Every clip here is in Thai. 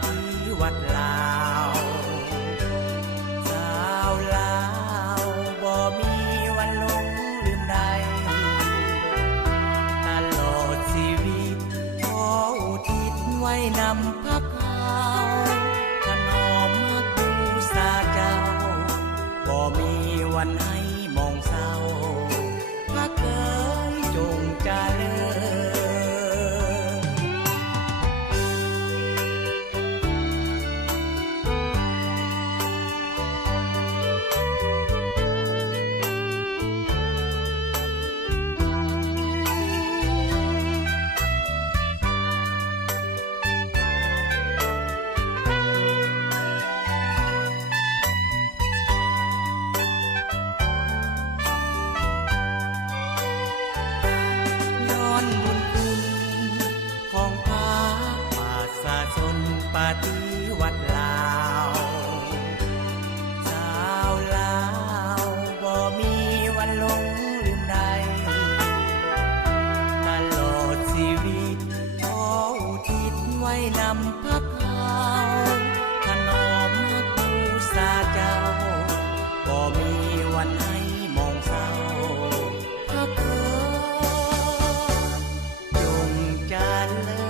ฏิวัติลาวสาวลาวบ่มีวันหลงลืมใดตลอดชีวิตขออุทิศไว้นำพักเขาถนอมฮักบูชาเจ้าบ่มีวันให้มองเศร้าพักเอ๋ยจงเจริญปฏิวัติลาวสาวลาวบ่มีวันหลงลืมใดตลอดชีวิตขออุทิศไว้นำพักเขาถนอมฮักบูชาเจ้าบ่มีวันให้มองเศร้าพักเอ๋ยจงเจริญ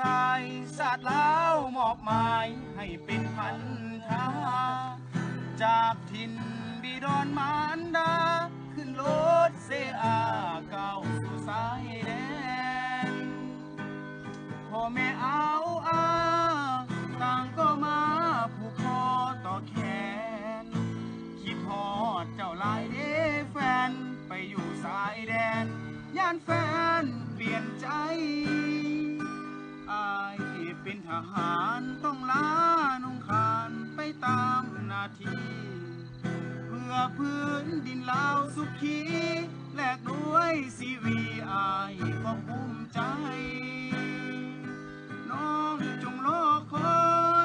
สายศาสตร์ลาวมอบหมายให้เป็นพันธะจากถิ่นบิดรมารดาขึ้นรถเสอาก้าวสู่สายแดนพ่อแม่เอาอาต่างก็มาผูกคอต่อแขนคิดฮอดเจ้าหลายเด้แฟนไปอยู่สายแดนย่านแฟนเปลี่ยนใจอายเป็นทหารต้องลานุ่งขานไปตามหน้าที่เพื่อพื้นดินลาวสุขีแลกด้วยชีวีอายก็ภูมิใจน้องจงรอคอ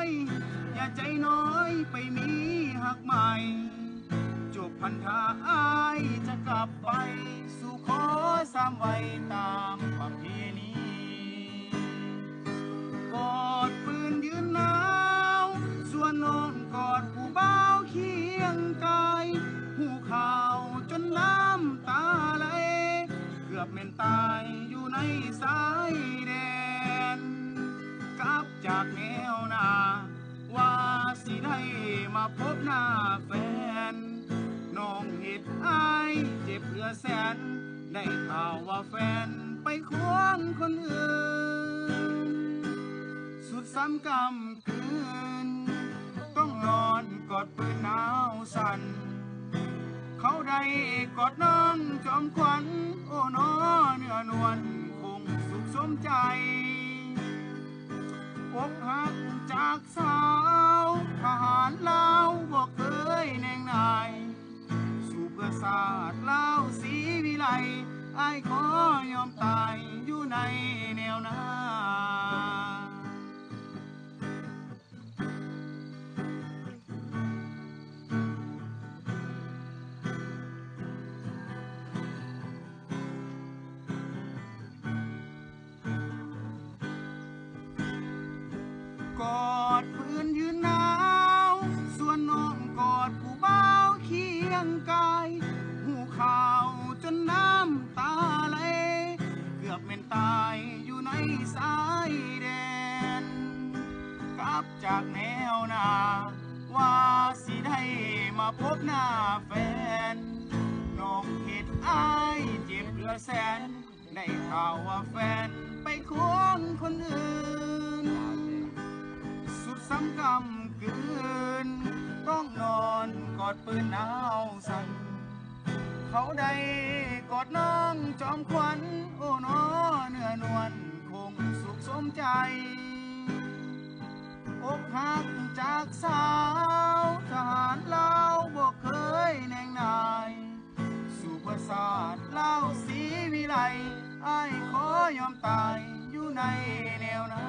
ยอย่าใจน้อยไปมีหักใหม่จบพันธะอายจะกลับไปสู่ขอสามไว้ตามประเพณีกอดปืนยืนหนาวส่วนน้องกอดผู้บ่าวเคียงกายหูข่าวจนน้ำตาไหลเกือบแม่นตายอยู่ในสายแดนกลับจากแนวหน้าว่าสิได้มาพบหน้าแฟนน้องเฮ็ดอายเจ็บเหลือแสนได้ข่าวว่าแฟนไปควงคนอื่นสุดซ้ำกำคืนต้องนอนกอดปืนหนาวสั่นเขาได้กอดน้องจอมขวัญโอ้น้อเนื้อนวลคงสุขสมใจอกหักจากสาวทหารลาวบ่เคยแนงนายสู่เพื่อศาสตร์ลาวศรีวิไลอ้ายขอยอมตายอยู่ในแนวหน้า จากแนวหน้าว่าสิได้มาพบหน้าแฟนน้องเห็ดอ้ายเจ็บเหลือแสนได้ข่าวว่าแฟนไปควงคนอื่นสุดซ้ำกำกืนต้องนอนกอดปืนหนาวสั่นเขาได้กอดน้องจอมขวัญโอ้น้อเนื้อนวลคงสุขสมใจอกหักจากสาวทหารลาวบอกเคยแนงนายสู่ประสาทลาวศรีวิไลอ้ายขอยอมตายอยู่ในแนวหน้า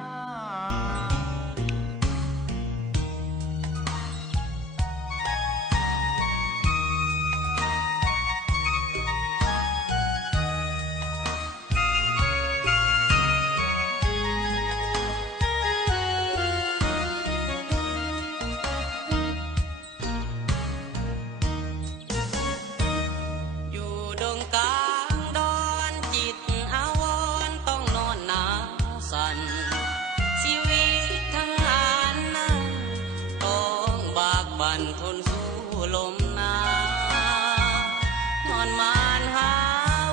ทนสู้ลมหนาวนอนมานหา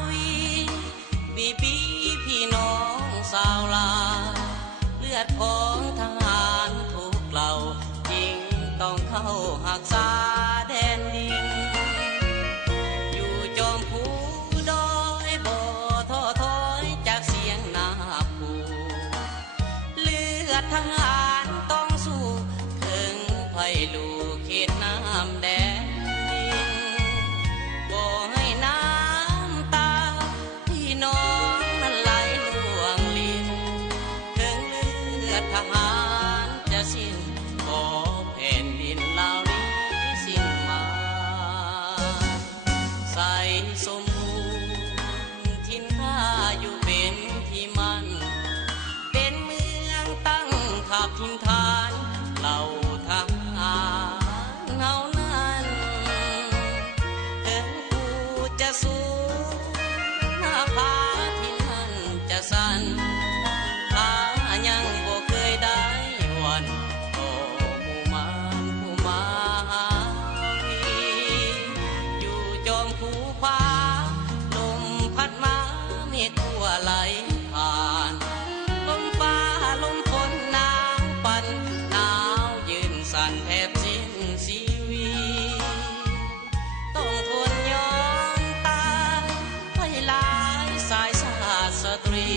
วีบีบีพี่น้องสาวลาเลือดของทหารถูกเหล่ายิงต้องเข้าหักษาแดนดินอยู่จอมภูดอยบ่ท้อถอยจากเสียงนาภูเลือดทหารต้องสู้ถึงไผ่ลูกเขตน้ำแดงดินบ่ให้น้ำตาพี่น้องนั้นไหลล่วงลิ้นถึงเลือดทหารจะสิ้นขอแผ่นดินเหล่านี้สิ้นมาใส่สมบูรณ์ถิ่นข้าอยู่เป็นที่มั่นเป็นเมืองตั้งขับถิ่นฐานเหล่าทหารเฮานั้นถึงกูจะสู้หน้าผาที่นั่นจะสั่นขายังบ่เคยได้วันโอ้หมู่มานผู้มาหาวีอยู่จอมภูผาลมพัดมาเมฆทั่วไหลผ่านลมฟ้าลมฝนน้ำปั่นหนาวยืนสั่นแทบสิ้นชีวิตต้องทนย้อนตายให้หลายสายชาติสตรี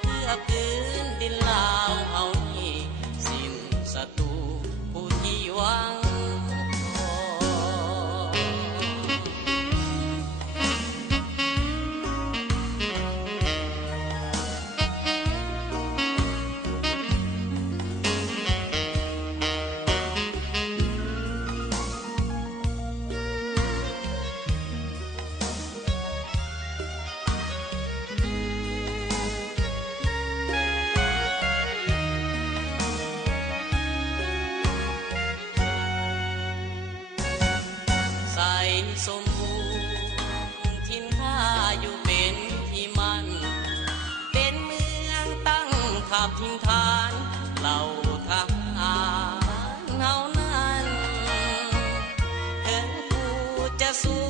เพื่อพื้นดินลาวเฮานี้สิ้นศัตรูผู้ที่หวังทองใส่สมบูรณ์ถิ่นข้าอยู่เป็นที่มั่นเป็นเมืองตั้งขับถิ่นฐานเหล่าทหารเฮานั้นถึงกูจะสู้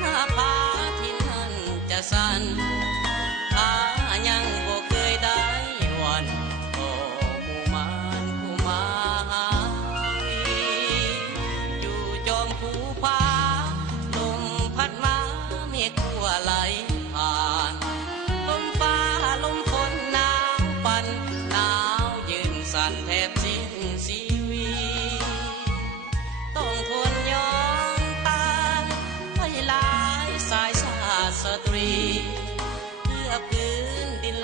หน้าผาที่นั่นจะสั่นขายังบ่เคยได้วันโอ้หมู่มานผู้มาหาวีอยู่จอมภูผาลมพัดมาเมฆทั่วไหลผ่านลมฟ้าลมฝนน้ำปั่นหนาวยืนสั่นแทบสิ้นชีวิตต้องทนย้อนตายให้หลายสายชาติสตรีเพื่อพื้นดิน